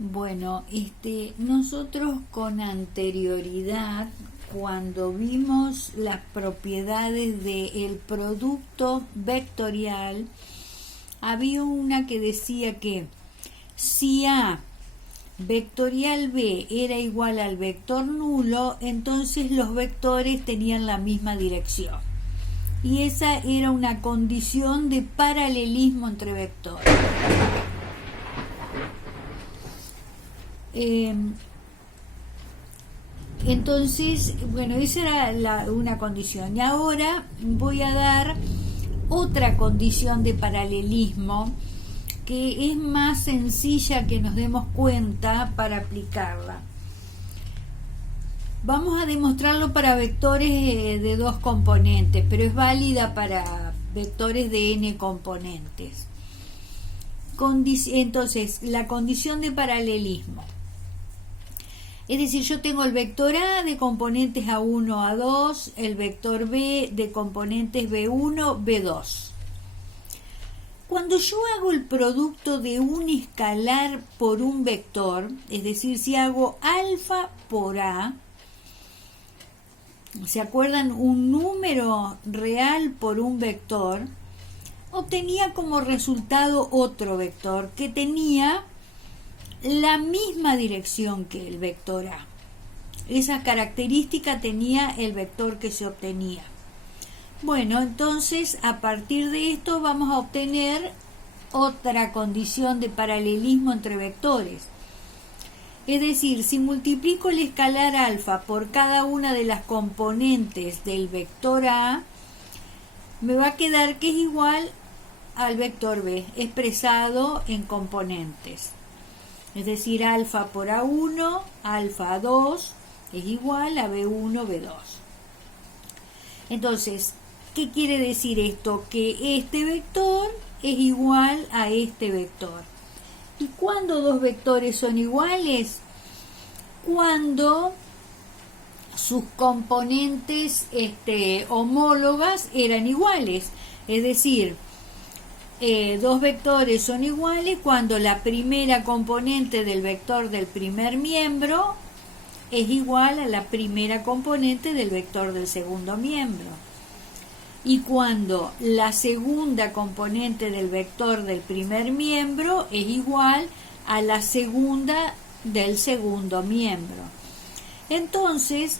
Bueno, nosotros con anterioridad, cuando vimos las propiedades del producto vectorial, había una que decía que si A vectorial B era igual al vector nulo, entonces los vectores tenían la misma dirección. Y esa era una condición de paralelismo entre vectores. Entonces, bueno, esa era una condición. Y ahora voy a dar otra condición de paralelismo que es más sencilla que nos demos cuenta para aplicarla. Vamos a demostrarlo para vectores de 2 componentes, pero es válida para vectores de n componentes. Entonces, la condición de paralelismo. Es decir, yo tengo el vector A de componentes A1, A2, el vector B de componentes B1, B2. Cuando yo hago el producto de un escalar por un vector, es decir, si hago alfa por A, ¿se acuerdan? Un número real por un vector, obtenía como resultado otro vector que tenía la misma dirección que el vector A. Esa característica tenía el vector que se obtenía. Bueno, entonces a partir de esto vamos a obtener otra condición de paralelismo entre vectores. Es decir, si multiplico el escalar alfa por cada una de las componentes del vector A, me va a quedar que es igual al vector B, expresado en componentes. Es decir, alfa por A1, alfa A2, es igual a B1, B2. Entonces, ¿qué quiere decir esto? Que este vector es igual a este vector. ¿Y cuándo dos vectores son iguales? Cuando sus componentes homólogas eran iguales. Es decir, dos vectores son iguales cuando la primera componente del vector del primer miembro es igual a la primera componente del vector del segundo miembro. Y cuando la segunda componente del vector del primer miembro es igual a la segunda del segundo miembro. Entonces,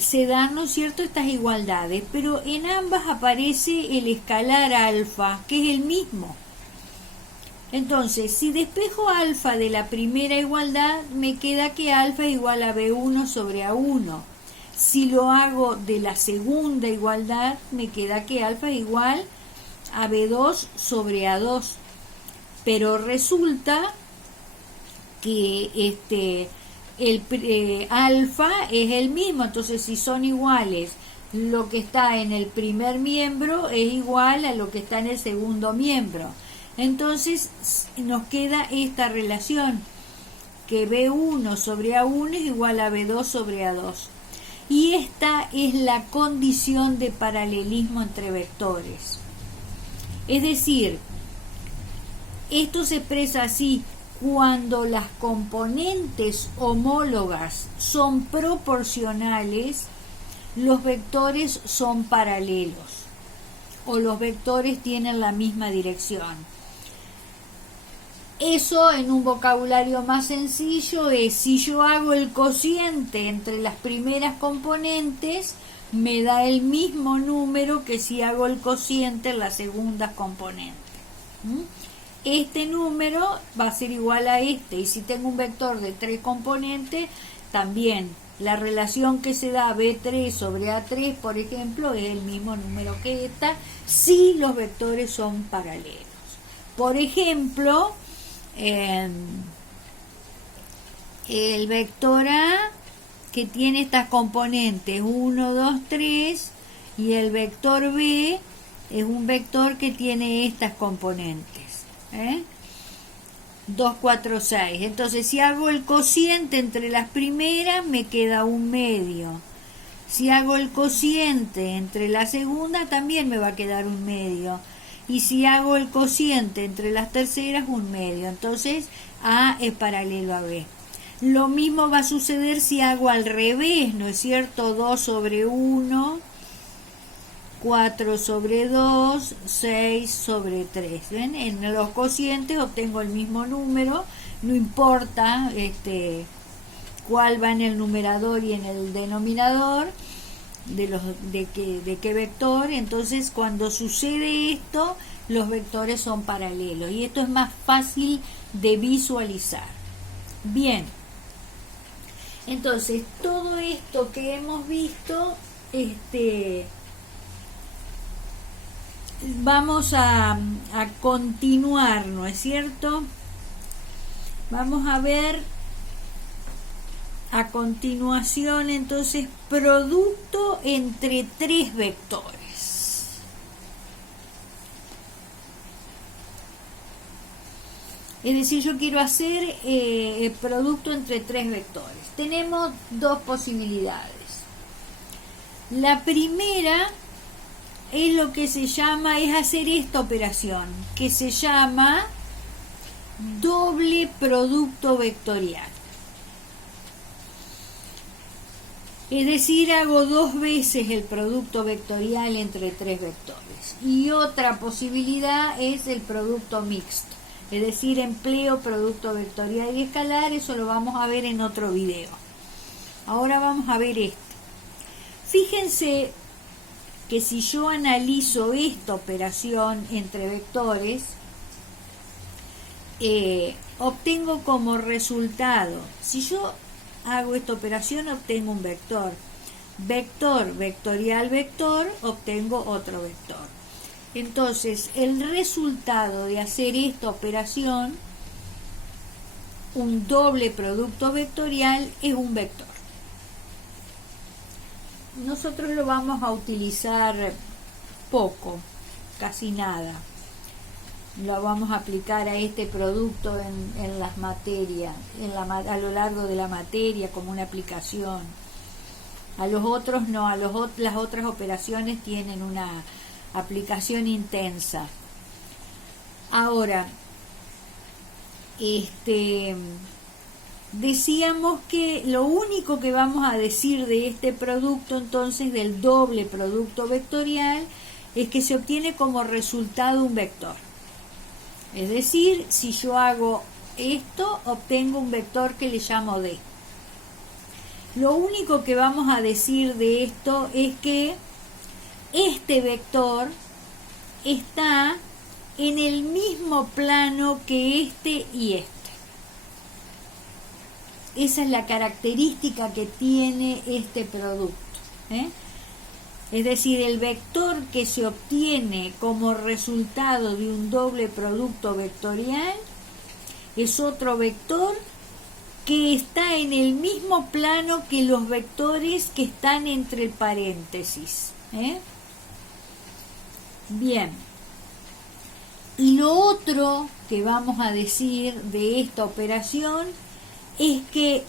se dan, ¿no es cierto?, estas igualdades, pero en ambas aparece el escalar alfa, que es el mismo. Entonces, si despejo alfa de la primera igualdad, me queda que alfa es igual a B1 sobre A1. Si lo hago de la segunda igualdad, me queda que alfa es igual a B2 sobre A2. Pero resulta que alfa es el mismo, entonces si son iguales, lo que está en el primer miembro es igual a lo que está en el segundo miembro. Entonces nos queda esta relación, que B1 sobre A1 es igual a B2 sobre A2. Y esta es la condición de paralelismo entre vectores. Es decir, esto se expresa así: cuando las componentes homólogas son proporcionales, los vectores son paralelos, o los vectores tienen la misma dirección. Eso, en un vocabulario más sencillo, es si yo hago el cociente entre las primeras componentes, me da el mismo número que si hago el cociente en las segundas componentes. Este número va a ser igual a este, y si tengo un vector de 3 componentes, también la relación que se da B3 sobre A3, por ejemplo, es el mismo número que esta, si los vectores son paralelos. Por ejemplo, el vector A, que tiene estas componentes 1, 2, 3, y el vector B es un vector que tiene estas componentes, 2, 4, 6. Entonces, si hago el cociente entre las primeras, me queda un medio. Si hago el cociente entre la segunda, también me va a quedar un medio. y si hago el cociente entre las terceras, un medio. Entonces A es paralelo a B. Lo mismo va a suceder si hago al revés, ¿no es cierto? 2 sobre 1, 4 sobre 2, 6 sobre 3. ¿Ven? En los cocientes obtengo el mismo número, no importa cuál va en el numerador y en el denominador de qué vector. Entonces, cuando sucede esto, los vectores son paralelos y esto es más fácil de visualizar. Bien, entonces todo esto que hemos visto, vamos a continuar, ¿no es cierto? Vamos a ver a continuación entonces producto entre tres vectores. Es decir, yo quiero hacer el producto entre tres vectores. Tenemos dos posibilidades. La primera es lo que se llama, es hacer esta operación, que se llama doble producto vectorial. Es decir, hago dos veces el producto vectorial entre tres vectores. Y otra posibilidad es el producto mixto. Es decir, empleo producto vectorial y escalar, eso lo vamos a ver en otro video. Ahora vamos a ver este. Fíjense que si yo analizo esta operación entre vectores, obtengo como resultado, si yo hago esta operación, obtengo un vector. Vector, vectorial, vector, obtengo otro vector. Entonces, el resultado de hacer esta operación, un doble producto vectorial, es un vector. Nosotros lo vamos a utilizar poco, casi nada. Lo vamos a aplicar a este producto en las materias, a lo largo de la materia como una aplicación. A los otros no, las otras operaciones tienen una aplicación intensa. Ahora, decíamos que lo único que vamos a decir de este producto, entonces, del doble producto vectorial, es que se obtiene como resultado un vector. Es decir, si yo hago esto, obtengo un vector que le llamo D. Lo único que vamos a decir de esto es que este vector está en el mismo plano que este y este. Esa es la característica que tiene este producto. Es decir, el vector que se obtiene como resultado de un doble producto vectorial es otro vector que está en el mismo plano que los vectores que están entre paréntesis. Bien. Y lo otro que vamos a decir de esta operación es que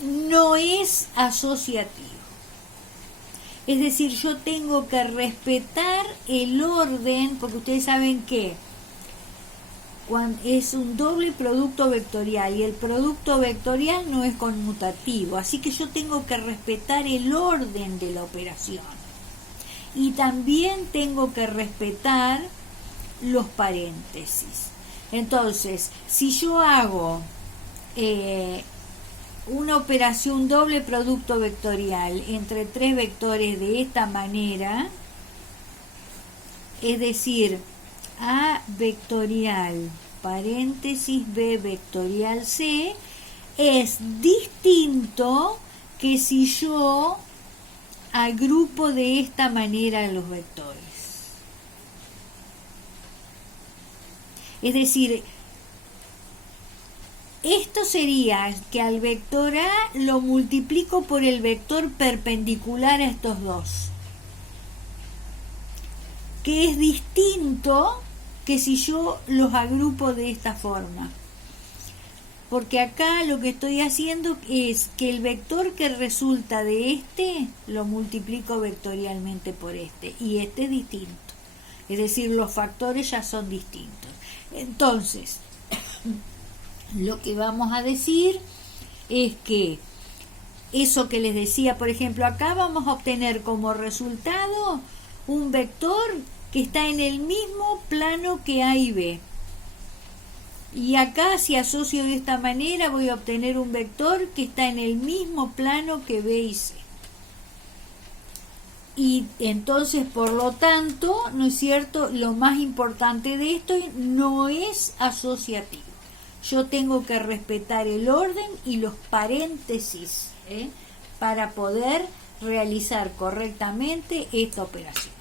no es asociativo. Es decir, yo tengo que respetar el orden, porque ustedes saben que cuando es un doble producto vectorial y el producto vectorial no es conmutativo, así que yo tengo que respetar el orden de la operación. Y también tengo que respetar los paréntesis. Entonces, si yo hago una operación doble producto vectorial entre tres vectores de esta manera, es decir, A vectorial paréntesis B vectorial C, es distinto que si yo agrupo de esta manera los vectores. Es decir, esto sería que al vector A lo multiplico por el vector perpendicular a estos dos, que es distinto que si yo los agrupo de esta forma. Porque acá lo que estoy haciendo es que el vector que resulta de este lo multiplico vectorialmente por este, y este es distinto. es decir, los factores ya son distintos. Entonces, lo que vamos a decir es que eso que les decía, por ejemplo, acá vamos a obtener como resultado un vector que está en el mismo plano que A y B. Y acá, si asocio de esta manera, voy a obtener un vector que está en el mismo plano que B y C. Y entonces, por lo tanto, ¿no es cierto? Lo más importante de esto no es asociativo. Yo tengo que respetar el orden y los paréntesis, para poder realizar correctamente esta operación.